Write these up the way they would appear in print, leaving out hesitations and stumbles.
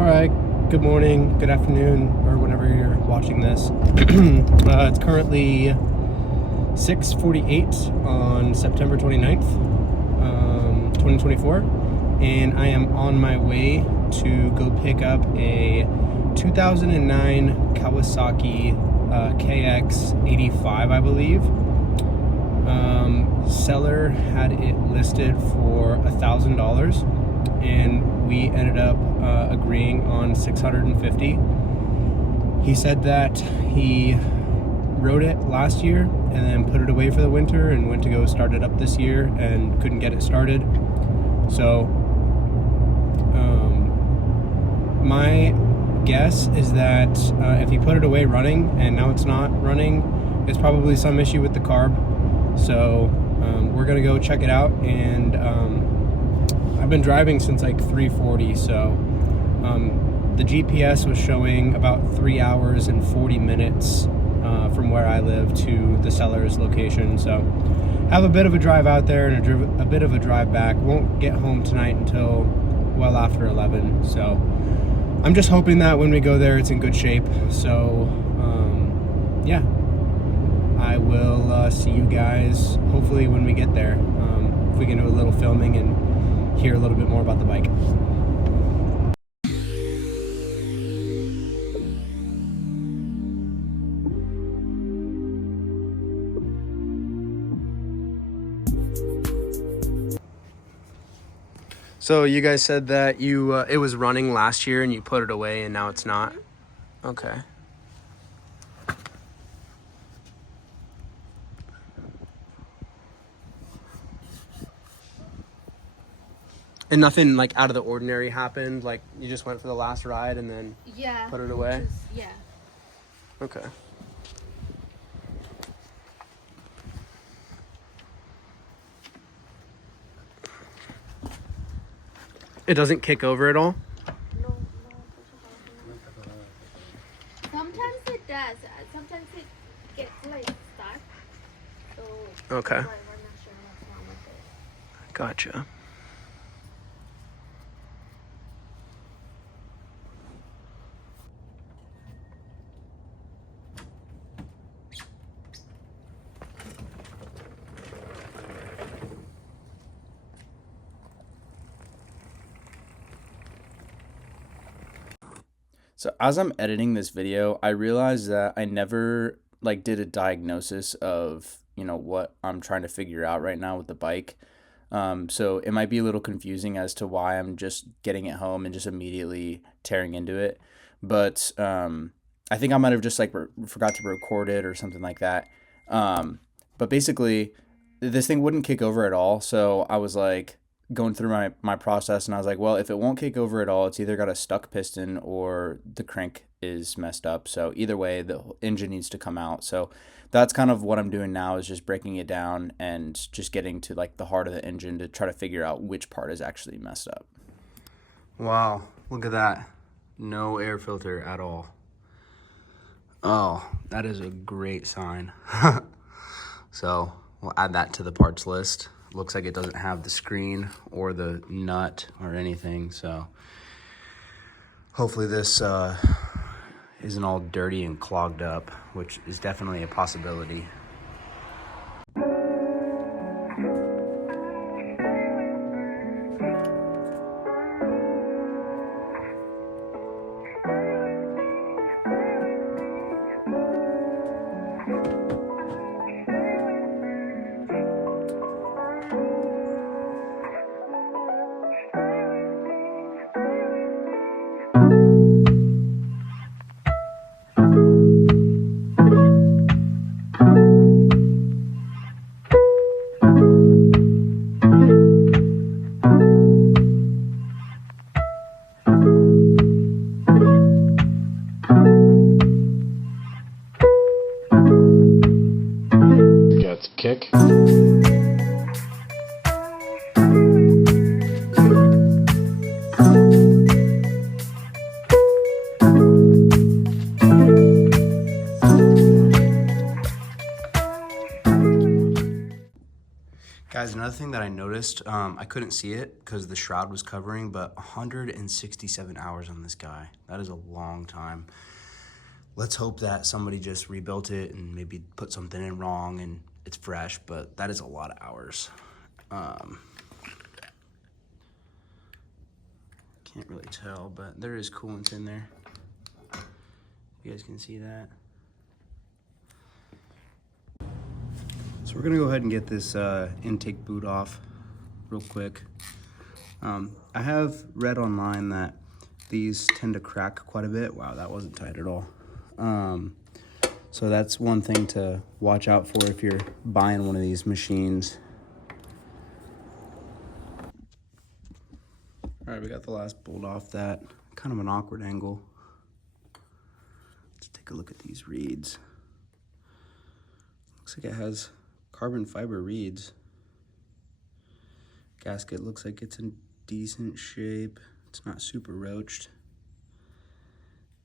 Alright, good morning, good afternoon, or whenever you're watching this. It's currently 6:48 on September 29th, 2024, and I am on my way to go pick up a 2009 Kawasaki KX85, I believe. Seller had it listed for $1,000, and we ended up agreeing on $650. He said that he rode it last year and then put it away for the winter and went to go start it up this year and couldn't get it started. So my guess is that if he put it away running and now it's not running, it's probably some issue with the carb. So we're gonna go check it out, and I've been driving since like 3:40, so the GPS was showing about 3 hours and 40 minutes from where I live to the seller's location. So have a bit of a drive out there and a bit of a drive back. Won't get home tonight until well after 11. So I'm just hoping that when we go there it's in good shape. So yeah, I will see you guys hopefully when we get there. If we can do a little filming and hear a little bit more about the bike. So you guys said that you it was running last year and you put it away and now it's not? Okay. And nothing like out of the ordinary happened? Like you just went for the last ride and then put it away? Yeah. Okay. It doesn't kick over at all? No. Sometimes it does. Sometimes it gets like stuck. So Okay. we're not sure what's wrong with it. Gotcha. So as I'm editing this video, I realized that I never did a diagnosis of, what I'm trying to figure out right now with the bike. So it might be a little confusing as to why I'm just getting it home and just immediately tearing into it. But I think I might have just forgot to record it or something like that. But basically this thing wouldn't kick over at all. So I was going through my process, and I was like, well, if it won't kick over at all, it's either got a stuck piston or the crank is messed up. So either way, the engine needs to come out. So that's kind of what I'm doing now, is just breaking it down and just getting to the heart of the engine to try to figure out which part is actually messed up. Wow, look at that. No air filter at all. Oh, that is a great sign. So we'll add that to the parts list. Looks like it doesn't have the screen or the nut or anything, so hopefully this isn't all dirty and clogged up, which is definitely a possibility. Kick. Guys, another thing that I noticed, I couldn't see it because the shroud was covering, but 167 hours on this guy. That is a long time. Let's hope that somebody just rebuilt it and maybe put something in wrong and it's fresh, but that is a lot of hours. Can't really tell, but there is coolant in there. You guys can see that. So we're gonna go ahead and get this intake boot off real quick. I have read online that these tend to crack quite a bit. Wow, that wasn't tight at all. So that's one thing to watch out for if you're buying one of these machines. All right, we got the last bolt off that. Kind of an awkward angle. Let's take a look at these reeds. Looks like it has carbon fiber reeds. Gasket looks like it's in decent shape. It's not super roached.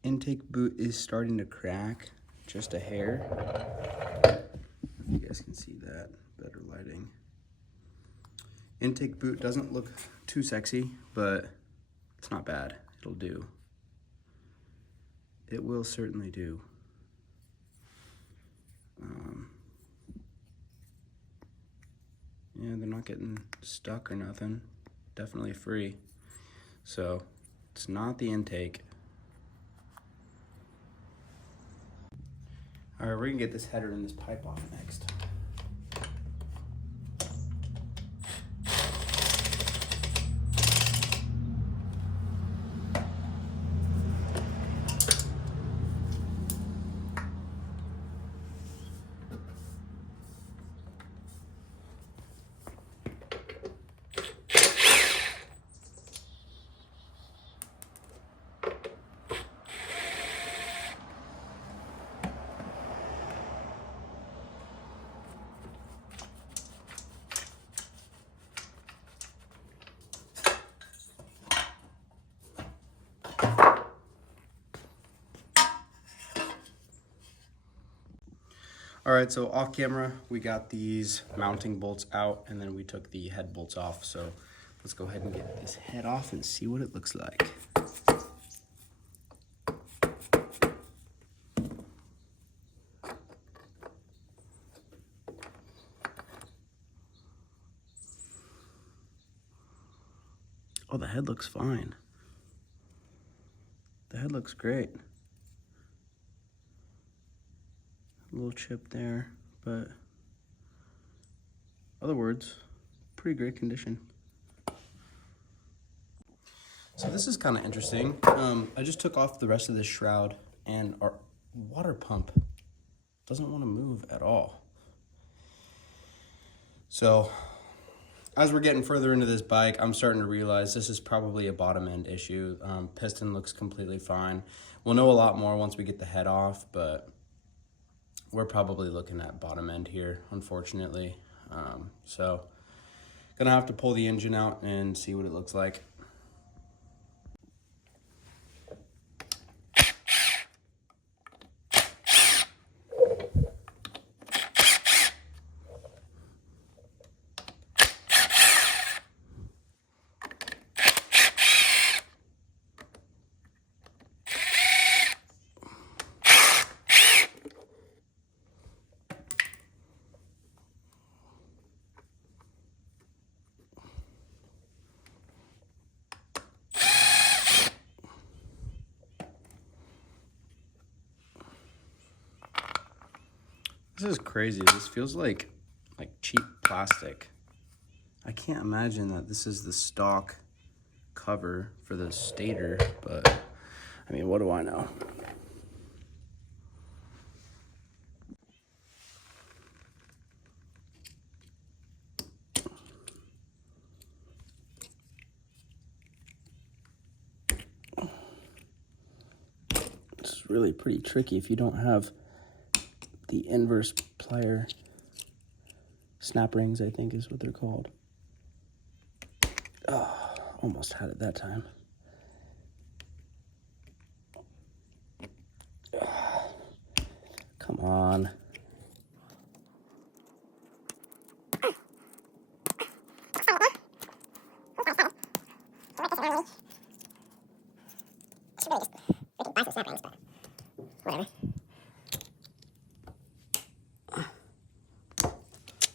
Intake boot is starting to crack, just a hair. You guys can see that, better lighting. Intake boot doesn't look too sexy, but it's not bad. It'll do. It will certainly do. Yeah, they're not getting stuck or nothing. Definitely free. So it's not the intake. All right, we're gonna get this header and this pipe off next. All right, so off camera, we got these mounting bolts out and then we took the head bolts off. So let's go ahead and get this head off and see what it looks like. Oh, the head looks fine. The head looks great. A little chip there, but other words, pretty great condition. So this is kind of interesting. I just took off the rest of this shroud and our water pump doesn't want to move at all. So as we're getting further into this bike, I'm starting to realize this is probably a bottom end issue. Piston looks completely fine. We'll know a lot more once we get the head off, but we're probably looking at bottom end here, unfortunately. So gonna have to pull the engine out and see what it looks like. This is crazy. This feels like cheap plastic. I can't imagine that this is the stock cover for the stator, but I mean, what do I know? It's really pretty tricky if you don't have the inverse plier snap rings, I think is what they're called. Oh, almost had it that time. Come on.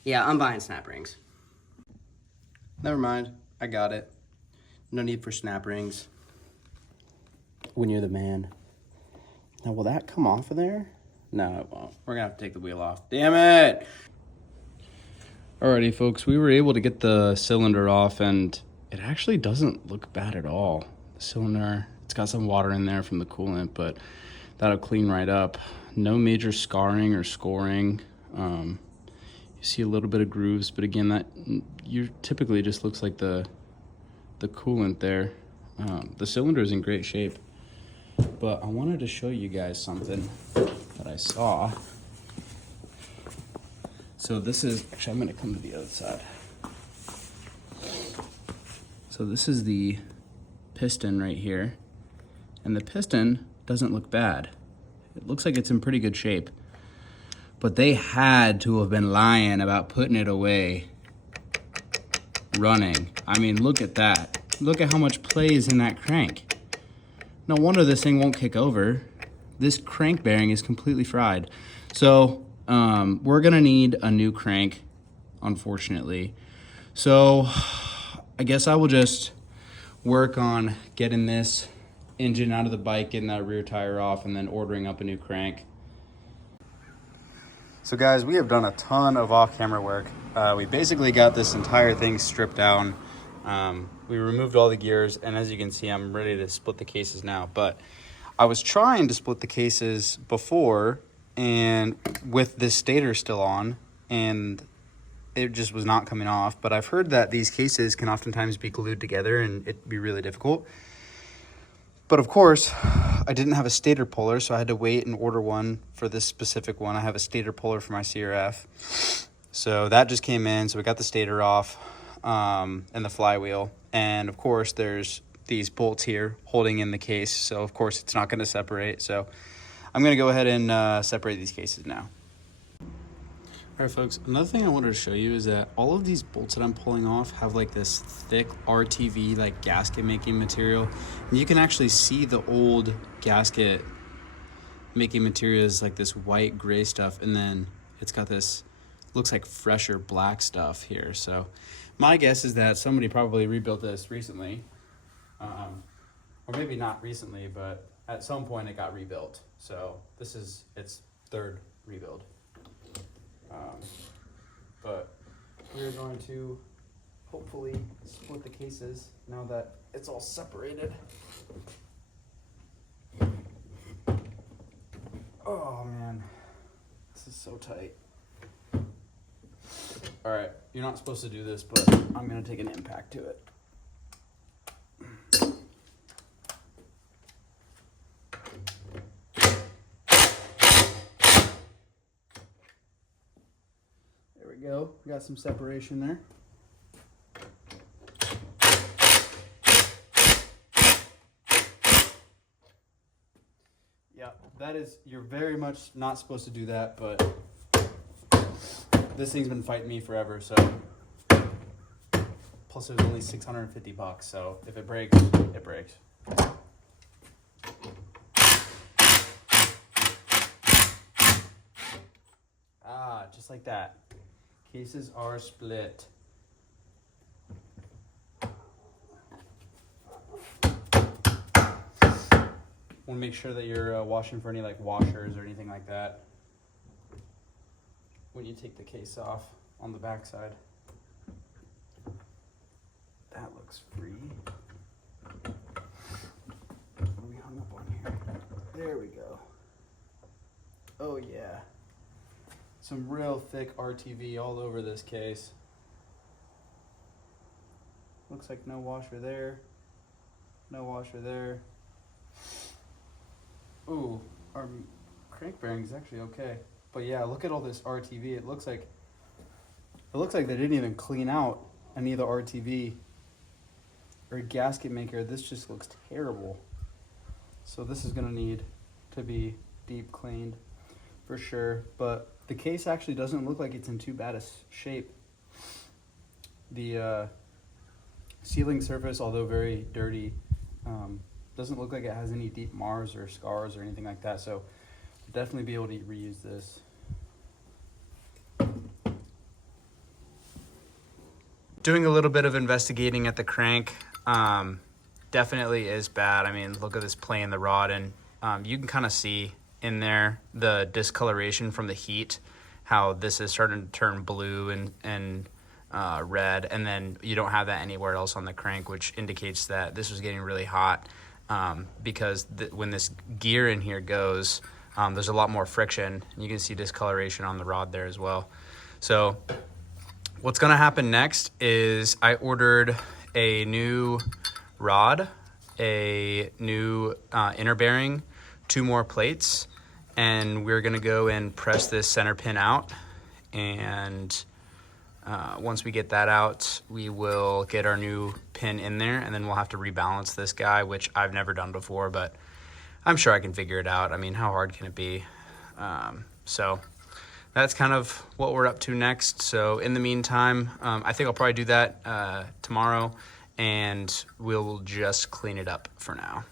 Yeah, I'm buying snap rings. Never mind. I got it. No need for snap rings when you're the man. Now, will that come off of there? No, it won't. We're going to have to take the wheel off. Damn it! Alrighty, folks. We were able to get the cylinder off, and it actually doesn't look bad at all. The cylinder, it's got some water in there from the coolant, but that'll clean right up. No major scarring or scoring. You see a little bit of grooves, but again, that typically just looks like the coolant there. The cylinder is in great shape, but I wanted to show you guys something that I saw. So this is, actually I'm gonna come to the other side. So this is the piston right here, and the piston doesn't look bad. It looks like it's in pretty good shape, but they had to have been lying about putting it away running. I mean, look at that. Look at how much play is in that crank. No wonder this thing won't kick over. This crank bearing is completely fried. So we're gonna need a new crank, unfortunately. So I guess I will just work on getting this engine out of the bike, getting that rear tire off, and then ordering up a new crank. So guys, we have done a ton of off-camera work. We basically got this entire thing stripped down. We removed all the gears, and as you can see, I'm ready to split the cases now. But I was trying to split the cases before, and with this stator still on, and it just was not coming off. But I've heard that these cases can oftentimes be glued together, and it'd be really difficult. But of course, I didn't have a stator puller, so I had to wait and order one for this specific one. I have a stator puller for my CRF. So that just came in, so we got the stator off and the flywheel. And of course, there's these bolts here holding in the case. So of course, it's not gonna separate. So I'm gonna go ahead and separate these cases now. All right, folks, another thing I wanted to show you is that all of these bolts that I'm pulling off have like this thick RTV, like gasket making material. And you can actually see the old gasket making material is like this white gray stuff. And then it's got this, looks like fresher black stuff here. So my guess is that somebody probably rebuilt this recently. Or maybe not recently, but at some point it got rebuilt. So this is its third rebuild. But we're going to hopefully split the cases now that it's all separated. Oh man, this is so tight. All right, you're not supposed to do this, but I'm gonna take an impact to it. Go. We got some separation there. Yeah, that is, you're very much not supposed to do that, but this thing's been fighting me forever, so. Plus it was only $650, so if it breaks, it breaks. Ah, just like that. Cases are split. Want to make sure that you're washing for any like washers or anything like that when you take the case off on the back side. That looks free. What are we hung up on here? There we go. Oh yeah. Some real thick RTV all over this case. Looks like no washer there. No washer there. Ooh, our crank bearing is actually okay. But yeah, look at all this RTV. It looks like they didn't even clean out any of the RTV or gasket maker. This just looks terrible. So this is gonna need to be deep cleaned for sure. But the case actually doesn't look like it's in too bad a shape. The sealing surface, although very dirty, doesn't look like it has any deep mars or scars or anything like that, so definitely be able to reuse this. Doing a little bit of investigating at the crank, definitely is bad. I mean, look at this play in the rod, and you can kind of see in there the discoloration from the heat, how this is starting to turn blue and red, and then you don't have that anywhere else on the crank, which indicates that this was getting really hot, because when this gear in here goes, there's a lot more friction. You can see discoloration on the rod there as well. So what's gonna happen next is I ordered a new rod, a new inner bearing, 2 more plates, and we're gonna go and press this center pin out. And once we get that out, we will get our new pin in there, and then we'll have to rebalance this guy, which I've never done before, but I'm sure I can figure it out. I mean, how hard can it be? So that's kind of what we're up to next. So in the meantime, I think I'll probably do that tomorrow, and we'll just clean it up for now.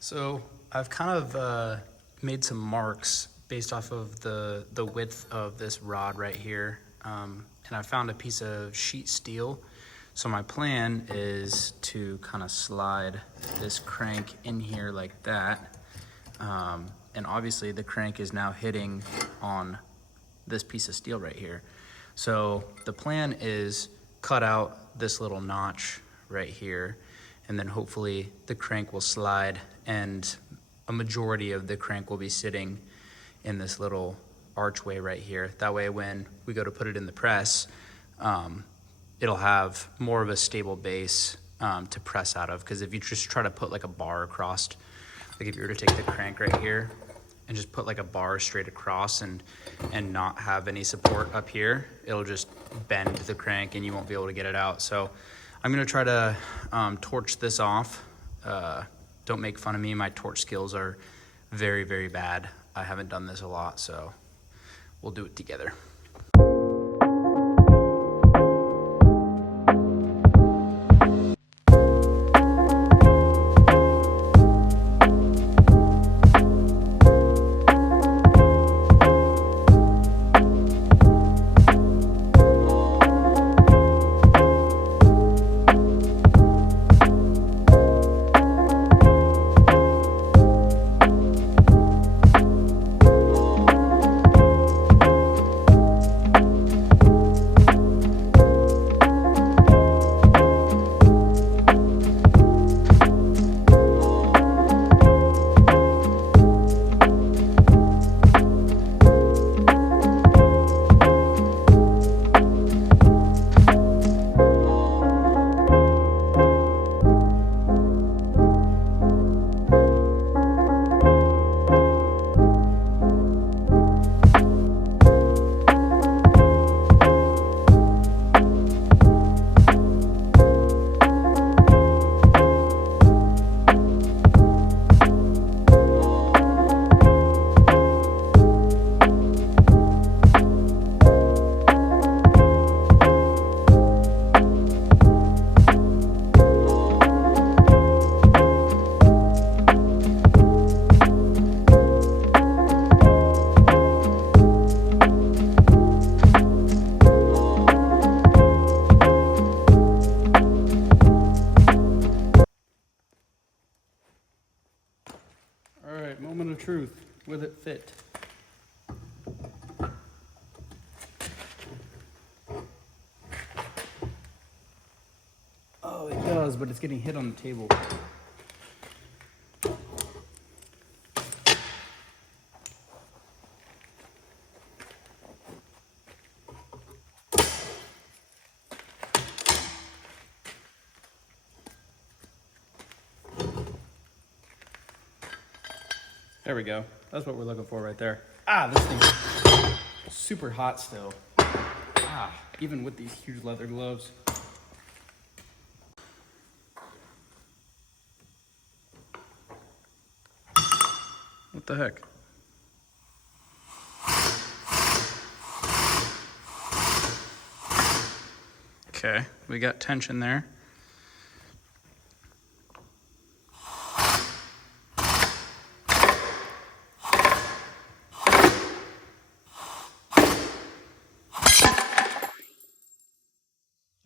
So I've kind of made some marks based off of the width of this rod right here. And I found a piece of sheet steel. So my plan is to kind of slide this crank in here like that. And obviously the crank is now hitting on this piece of steel right here. So the plan is cut out this little notch right here, and then hopefully the crank will slide, and a majority of the crank will be sitting in this little archway right here. That way when we go to put it in the press, it'll have more of a stable base to press out of. Because if you just try to put like a bar across, like if you were to take the crank right here and just put like a bar straight across and not have any support up here, it'll just bend the crank and you won't be able to get it out. So I'm gonna try to torch this off. Don't make fun of me, my torch skills are very, very bad. I haven't done this a lot, so we'll do it together. All right, moment of truth. Will it fit? Oh, it does, but it's getting hit on the table. There we go. That's what we're looking for right there. Ah, this thing's super hot still. Ah, even with these huge leather gloves. What the heck? Okay, we got tension there.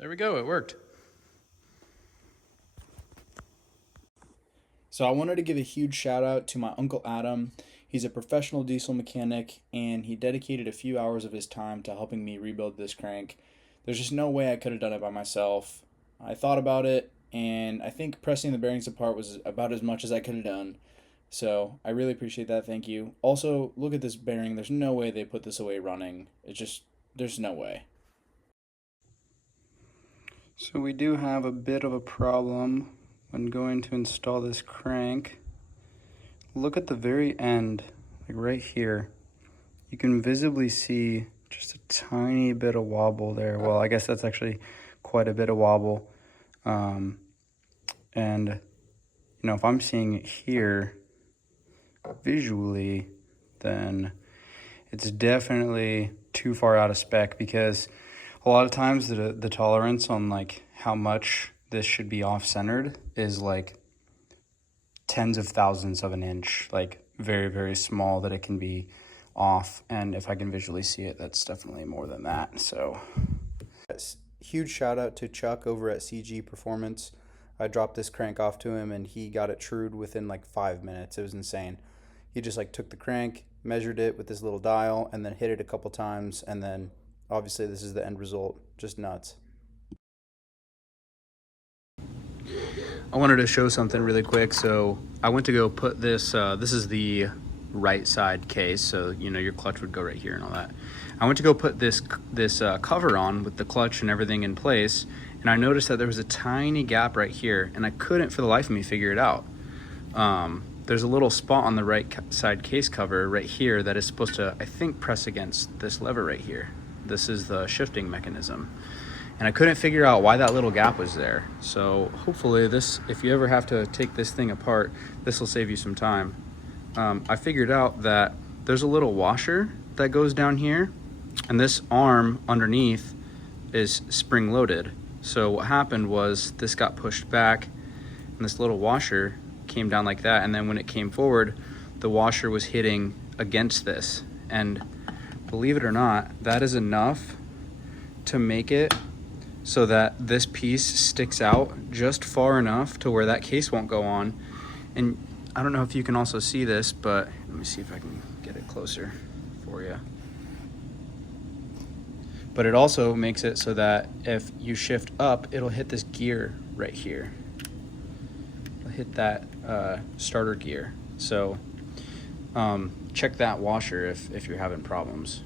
There we go, it worked. So I wanted to give a huge shout out to my Uncle Adam. He's a professional diesel mechanic, and he dedicated a few hours of his time to helping me rebuild this crank. There's just no way I could have done it by myself. I thought about it, and I think pressing the bearings apart was about as much as I could have done. So I really appreciate that, thank you. Also, look at this bearing. There's no way they put this away running. There's no way. So we do have a bit of a problem when going to install this crank. Look at the very end, like right here. You can visibly see just a tiny bit of wobble there. Well, I guess that's actually quite a bit of wobble. And, you know, if I'm seeing it here visually, then it's definitely too far out of spec, because a lot of times the tolerance on like how much this should be off-centered is like tens of thousandths of an inch, like very, very small that it can be off. And if I can visually see it, that's definitely more than that. So huge shout out to Chuck over at CG Performance. I dropped this crank off to him and he got it trued within like 5 minutes. It was insane. He just like took the crank, measured it with this little dial, and then hit it a couple times, and then obviously this is the end result. Just nuts. I wanted to show something really quick. So I went to go put this, this is the right side case, so you know your clutch would go right here and all that. I went to go put this cover on with the clutch and everything in place, and I noticed that there was a tiny gap right here, and I couldn't for the life of me figure it out. There's a little spot on the right side case cover right here that is supposed to, I think, press against this lever right here. This is the shifting mechanism. And I couldn't figure out why that little gap was there. So hopefully this, if you ever have to take this thing apart, this will save you some time. I figured out that there's a little washer that goes down here, and this arm underneath is spring loaded. So what happened was this got pushed back and this little washer came down like that, and then when it came forward, the washer was hitting against this. And believe it or not, that is enough to make it so that this piece sticks out just far enough to where that case won't go on. And I don't know if you can also see this, but let me see if I can get it closer for you. But it also makes it so that if you shift up, it'll hit this gear right here. It'll hit that starter gear. So check that washer if you're having problems.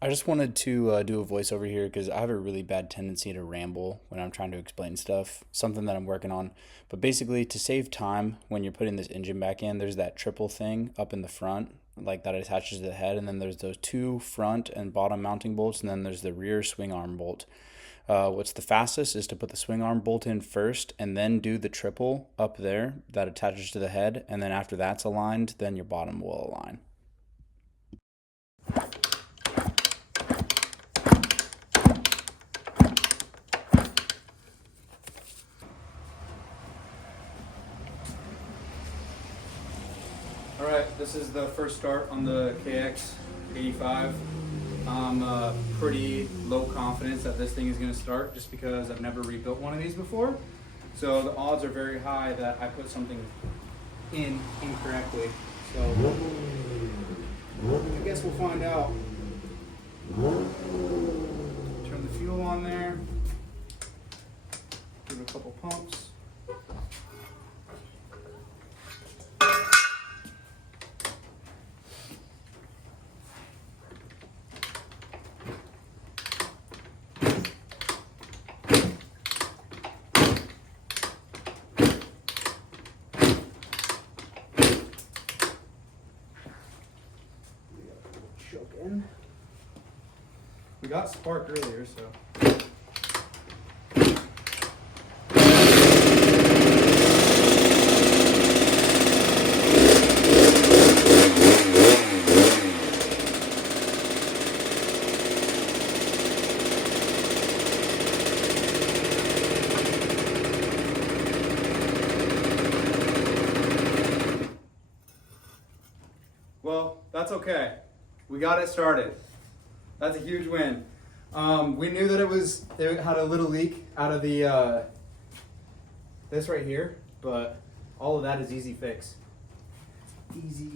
I just wanted to do a voiceover here because I have a really bad tendency to ramble when I'm trying to explain stuff, something that I'm working on. But basically, to save time when you're putting this engine back in, there's that triple thing up in the front, like that attaches to the head, and then there's those two front and bottom mounting bolts, and then there's the rear swing arm bolt. What's the fastest is to put the swing arm bolt in first and then do the triple up there that attaches to the head, and then after that's aligned, then your bottom will align. All right, this is the first start on the KX85. I'm pretty low confidence that this thing is going to start just because I've never rebuilt one of these before. So the odds are very high that I put something in incorrectly. So I guess we'll find out. Turn the fuel on there. Give it a couple pumps. We got spark earlier, so. Okay, we got it started. That's a huge win. We knew that it had a little leak out of the this right here, but all of that is easy fix. Easy.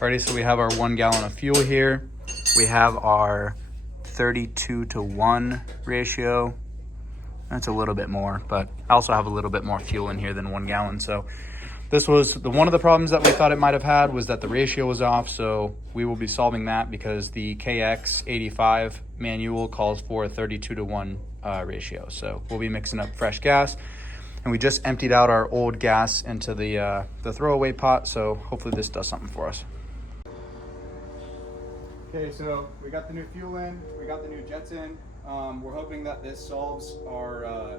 Alrighty, so we have our 1 gallon of fuel here. We have our 32:1 ratio. That's a little bit more, but I also have a little bit more fuel in here than 1 gallon. So this was one of the problems that we thought it might have had, was that the ratio was off. So we will be solving that because the KX85 manual calls for a 32:1 ratio. So we'll be mixing up fresh gas. And we just emptied out our old gas into the throwaway pot. So hopefully this does something for us. Okay, so we got the new fuel in, we got the new jets in. We're hoping that this solves our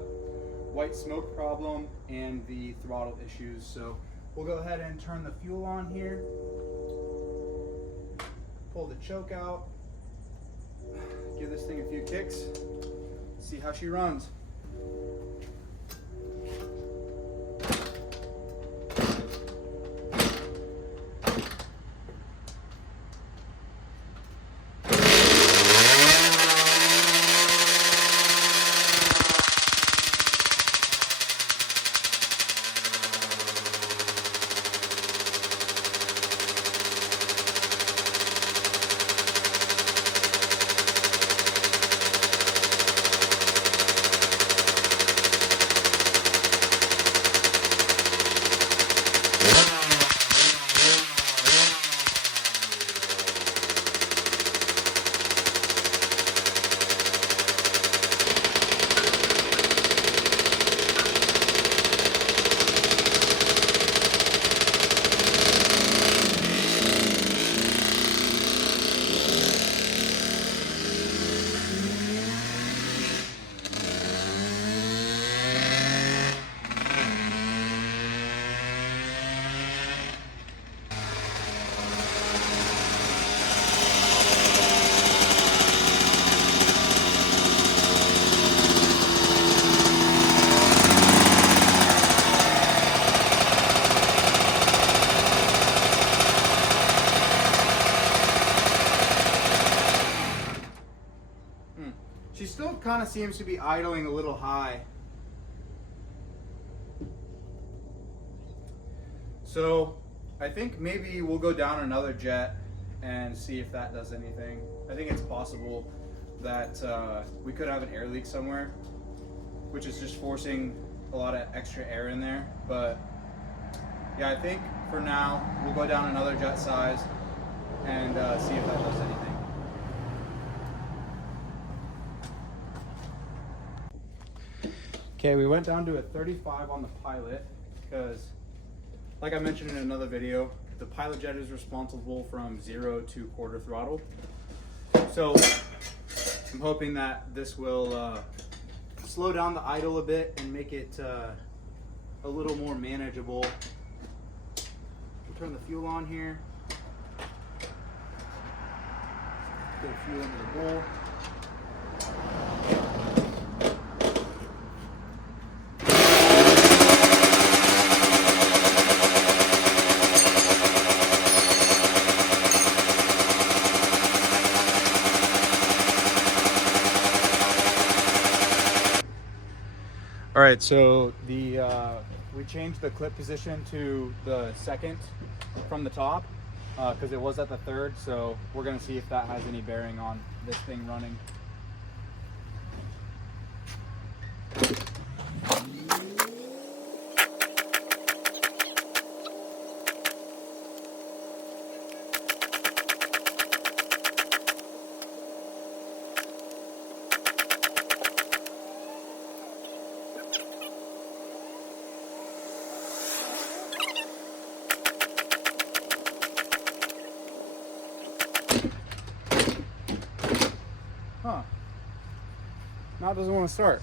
white smoke problem and the throttle issues. So we'll go ahead and turn the fuel on here, pull the choke out, give this thing a few kicks, see how she runs. She still kind of seems to be idling a little high. So I think maybe we'll go down another jet and see if that does anything. I think it's possible that we could have an air leak somewhere, which is just forcing a lot of extra air in there. But yeah, I think for now we'll go down another jet size and see if that does anything. Okay, we went down to a 35 on the pilot because, like I mentioned in another video, the pilot jet is responsible from 0 to quarter throttle. So I'm hoping that this will slow down the idle a bit and make it a little more manageable. We'll turn the fuel on here. Put fuel into the bowl. All right, so we changed the clip position to the second from the top because it was at the third. So we're gonna see if that has any bearing on this thing running. Now it doesn't want to start.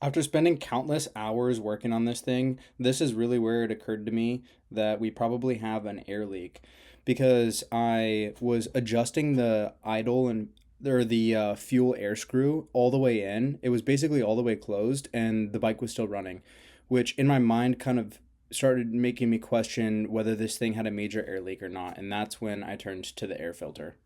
After spending countless hours working on this thing, this is really where it occurred to me that we probably have an air leak, because I was adjusting the idle and or the fuel air screw all the way in. It was basically all the way closed and the bike was still running, which in my mind kind of started making me question whether this thing had a major air leak or not, and that's when I turned to the air filter.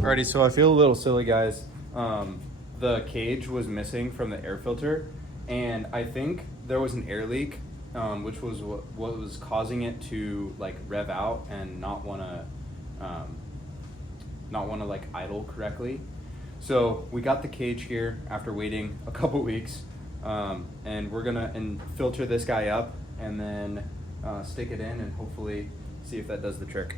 Alrighty, so I feel a little silly, guys. The cage was missing from the air filter, and I think there was an air leak, which was what was causing it to like rev out and not want to like idle correctly. So we got the cage here after waiting a couple weeks, and we're gonna filter this guy up and then stick it in and hopefully see if that does the trick.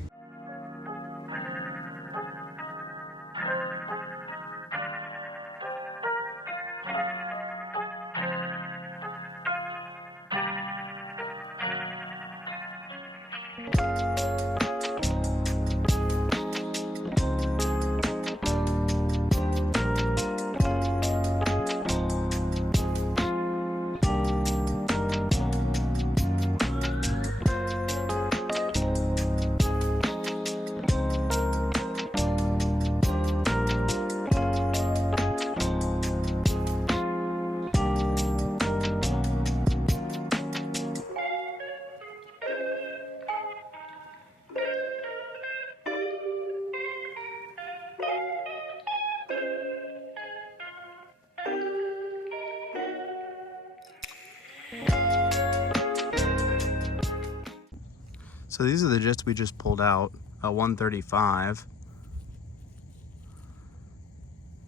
So these are the jets we just pulled out, a 135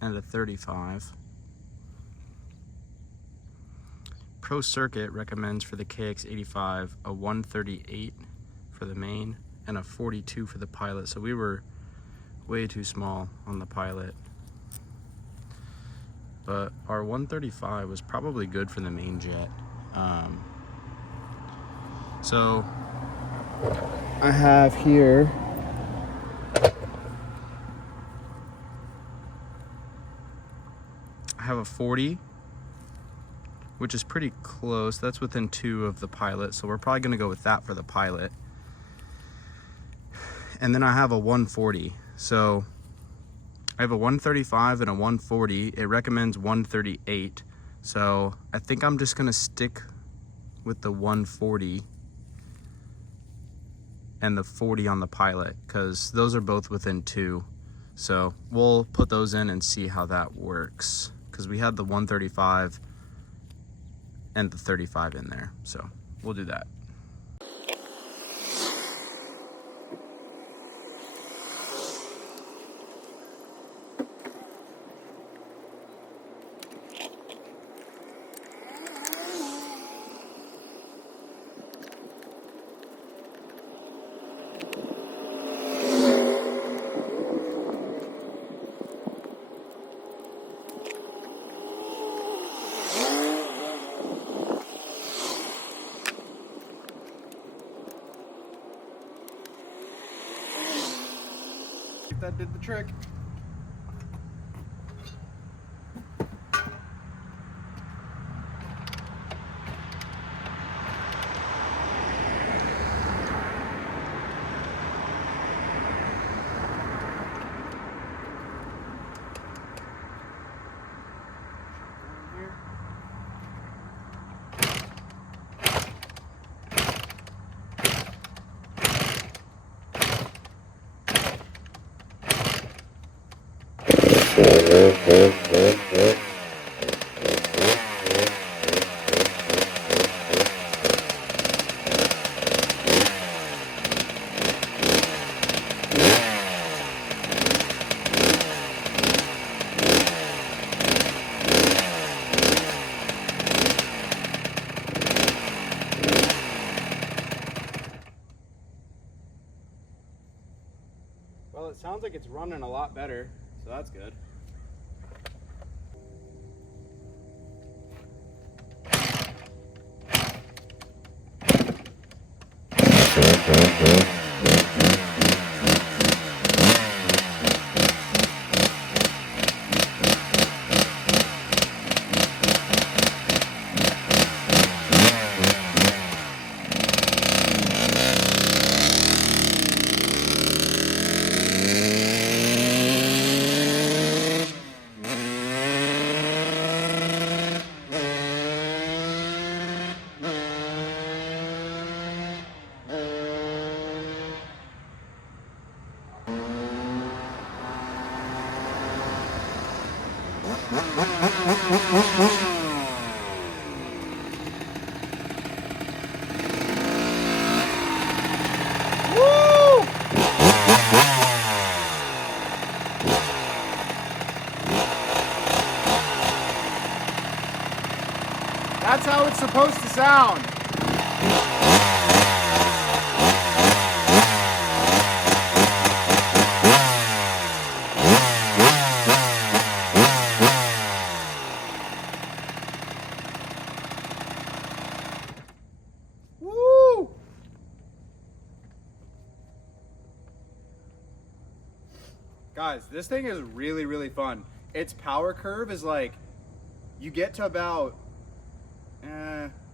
and a 35. Pro Circuit recommends for the KX85 a 138 for the main and a 42 for the pilot, so we were way too small on the pilot. But our 135 was probably good for the main jet. So I have here I have a 40, which is pretty close. That's within 2 of the pilot, so we're probably gonna go with that for the pilot. And then I have a 140. So I have a 135 and a 140. It recommends 138. So I think I'm just gonna stick with the 140 and the 40 on the pilot, because those are both within 2. So we'll put those in and see how that works, because we had the 135 and the 35 in there. So we'll do that. That did the trick. Well, it sounds like it's running a lot better, so that's good. That's how it's supposed to sound. Woo! Guys, this thing is really, really fun. Its power curve is like, you get to about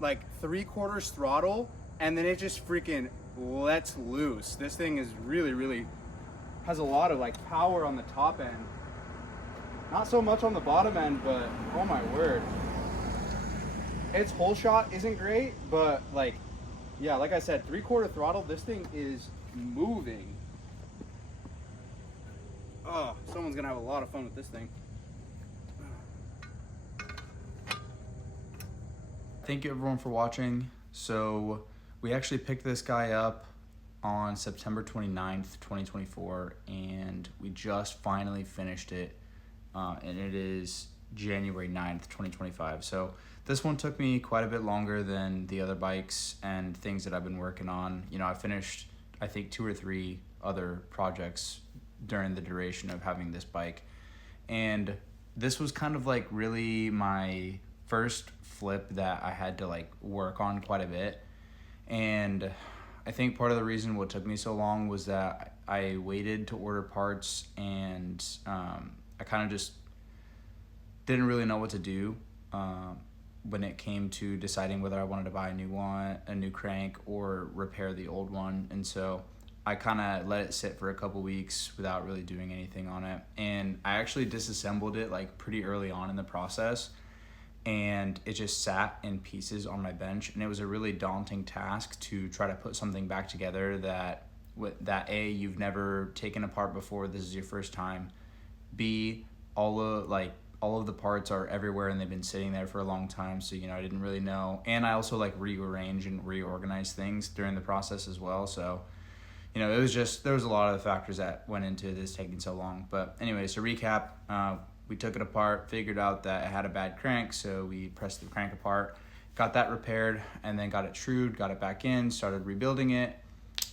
like 3/4 throttle, and then it just freaking lets loose. This thing is really, really has a lot of like power on the top end. Not so much on the bottom end, but oh my word. Its whole shot isn't great, but like, yeah, like I said, 3/4 throttle, this thing is moving. Oh, someone's gonna have a lot of fun with this thing. Thank you everyone for watching. So we actually picked this guy up on September 29th, 2024, and we just finally finished it, and it is January 9th, 2025. So this one took me quite a bit longer than the other bikes and things that I've been working on. You know, I finished, I think, 2 or 3 other projects during the duration of having this bike, and this was kind of like really my first flip that I had to like work on quite a bit. And I think part of the reason what took me so long was that I waited to order parts, and I kind of just didn't really know what to do when it came to deciding whether I wanted to buy a new one, a new crank, or repair the old one. And so I kind of let it sit for a couple weeks without really doing anything on it. And I actually disassembled it like pretty early on in the process, and it just sat in pieces on my bench, and it was a really daunting task to try to put something back together that A, you've never taken apart before, this is your first time, B, all of the parts are everywhere and they've been sitting there for a long time, so you know, I didn't really know. And I also like rearrange and reorganize things during the process as well, so you know, it was just, there was a lot of the factors that went into this taking so long. But anyways, to recap, we took it apart, figured out that it had a bad crank, so we pressed the crank apart, got that repaired, and then got it trued, got it back in, started rebuilding it.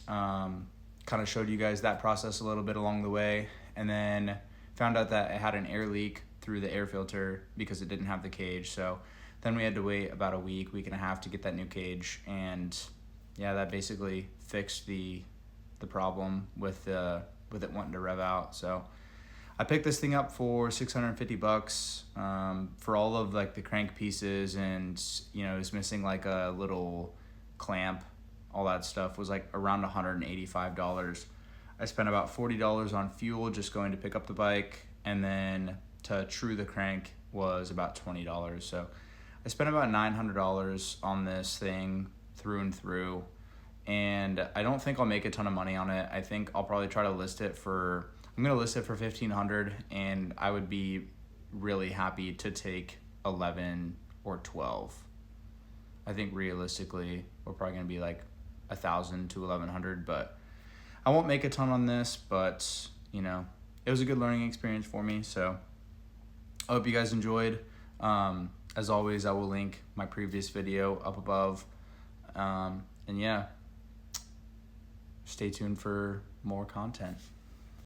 Kind of showed you guys that process a little bit along the way, and then found out that it had an air leak through the air filter because it didn't have the cage. So then we had to wait about a week and a half to get that new cage, and yeah, that basically fixed the problem with it wanting to rev out. So I picked this thing up for $650 for all of like the crank pieces, and you know, it was missing like a little clamp. All that stuff was like around $185. I spent about $40 on fuel just going to pick up the bike, and then to true the crank was about $20. So I spent about $900 on this thing through and through, and I don't think I'll make a ton of money on it. I think I'll probably try to list it for, I'm gonna list it for $1,500, and I would be really happy to take 11 or 12. I think realistically we're probably gonna be like 1,000 to 1,100, but I won't make a ton on this. But you know, it was a good learning experience for me, so I hope you guys enjoyed. As always, I will link my previous video up above, and yeah, stay tuned for more content.